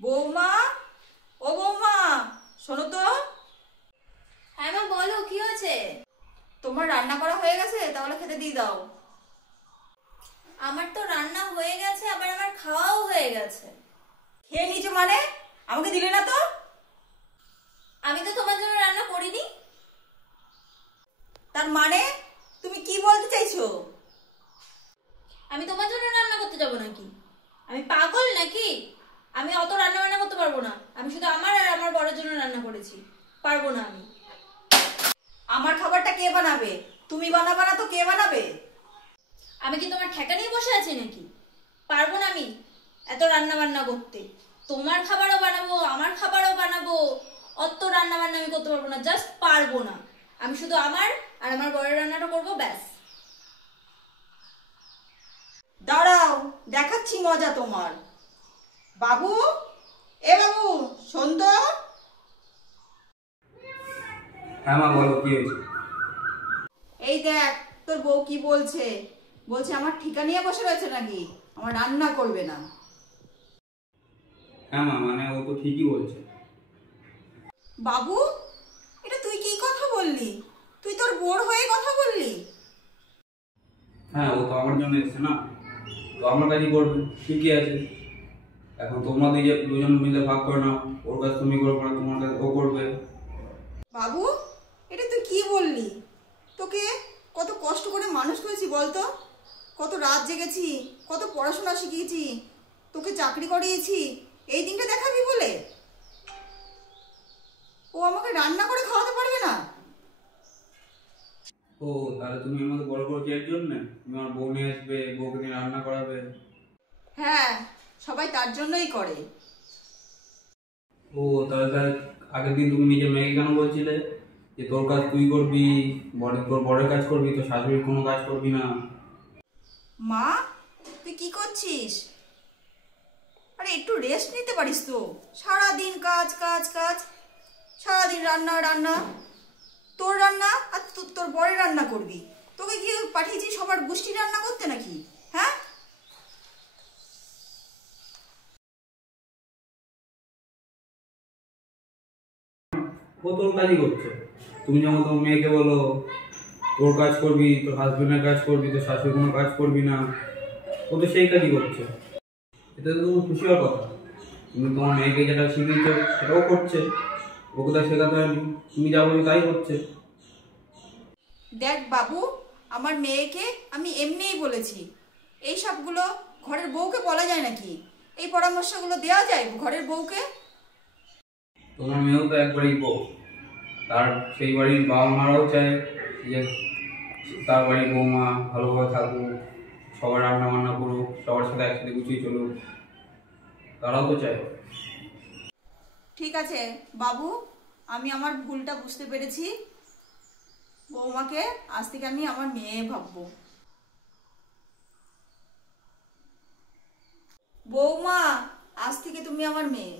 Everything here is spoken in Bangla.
বৌমা, ও বৌমা, শোনো তো। হ্যাঁ মা, বলো কি হয়েছে? তোমার রান্না করা হয়ে গেছে, তাহলে খেতে দিয়ে দাও। আমার তো রান্না হয়ে গেছে, আবার আমার খাওয়াও হয়ে গেছে। খেয়ে নিয়েছো মানে? আমাকে দিলে না তো? আমি তো তোমার জন্য রান্না করিনি। তার মানে তুমি কি বলতে চাইছো? আমি তোমার জন্য রান্না করতে যাবো নাকি? আমি পাগল নাকি? আমি অত রান্না বান্না করতে পারবো না। আমি শুধু আমার আর আমার বরের জন্য রান্না করেছি। পারবো না আমি। আমার খাবারটা কে বানাবে? তুমি বানাবে না তো কে বানাবে? আমি কি তোমার ঠেকা নিয়ে বসে আছি নাকি? পারবো না আমি এত রান্না বান্না করতে। তোমার খাবারও বানাবো, আমার খাবারও বানাবো, অত রান্না বান্না আমি করতে পারবো না। জাস্ট পারবো না। আমি শুধু আমার আর আমার বরের রান্নাটা করবো, ব্যাস। দাঁড়াও, দেখাচ্ছি মজা তোমার। বাবু, এ বাবু, শোন তো। হ্যাঁ মা, বলো কি হয়েছে? এই দেখ তোর বউ কি বলছে। বলছে আমার ঠিকা নিয়ে বসে রয়েছে নাকি, আমার রান্না করবে না। হ্যাঁ মা, মানে ও তো ঠিকই বলছে। বাবু, এটা তুই কি কথা বললি? তুই তোর বোর হয়ে কথা বললি? হ্যাঁ, ও তো আমার জন্য এসছে না, তো আমার কাজই করবে, ঠিকই আছে। এখন তোমরা দুজন মিলে ভাগ করে নাও, ওর কাজ তুমি করবে না, তোমার কাজ ও করবে। বাবু, এটা তুই কি বললি? তোকে কত কষ্ট করে মানুষ করেছি বলতো, কত রাত জেগেছি, কত পড়াশোনা শিখিয়েছি, তোকে চাকরি করিয়েছি, এই দিনটা দেখাবি বলে ও আমাকে রান্না করে খাওয়াতে পারবে না? ও, তাহলে তুমি আমাকে বড় করছো এর জন্য? তুমি আমার বউ নিয়ে আসবে, বউকে নিয়ে রান্না করাবে? হ্যাঁ, সবাই তার জন্যই করে। ও, তাহলে আগের দিন তুমি নিজের মেয়েকে কেন বলছিলে যে তোর কাজ তুই করবি, তোর বড়ের কাজ করবি, তোর শাশুড়ির কোনো কাজ করবি না? মা, তুই কি করছিস? আরে একটু রেস্ট নিতে পারিস তো? সারাদিন কাজ কাজ কাজ, সারাদিন রান্না রান্না। তোর রান্না আর তোর বরের রান্না করবি। তোকে কি পাঠিয়েছি সবার গোষ্ঠী রান্না করতে নাকি? হ্যাঁ, ও তোর কাজই করছে। তুমি যেমন তোমার মেয়েকে বলো তোর কাজ করবি, তোর হাজবেন্ডের কাজ করবি, তোর শাশুড়ি কোনো কাজ করবি না, ও তো সেই কাজই করছে। এটা তো তোমার খুশি হওয়ার কথা। তুমি তোমার মেয়েকে যেটা শিখিয়েছ সেটাও করছে, ওকে তো শেখাতে হয়নি, তুমি যা বলছো তাই করছে। দেখ বাবু, আমার মেয়েকে আমি এমনিই বলেছি। এই সবগুলো ঘরের বউকে বলা যায় নাকি? এই পরামর্শগুলো দেওয়া যায় ঘরের বউকে? তোমার মেয়েও তো একবারই বউ, তার সেই বাড়ির বাবা মারাও চায় যে তার বাড়ির বৌমা ভালোভাবে থাকুক, সবার রান্না বান্না করুক, সবার সাথে একসাথে গুছিয়ে চলুক, তারাও তো চায়। ঠিক আছে বাবু, আমি আমার ভুলটা বুঝতে পেরেছি। বৌমাকে আজ থেকে আমি আমার মেয়ে ভাববো। বৌমা, আজ থেকে তুমি আমার মেয়ে।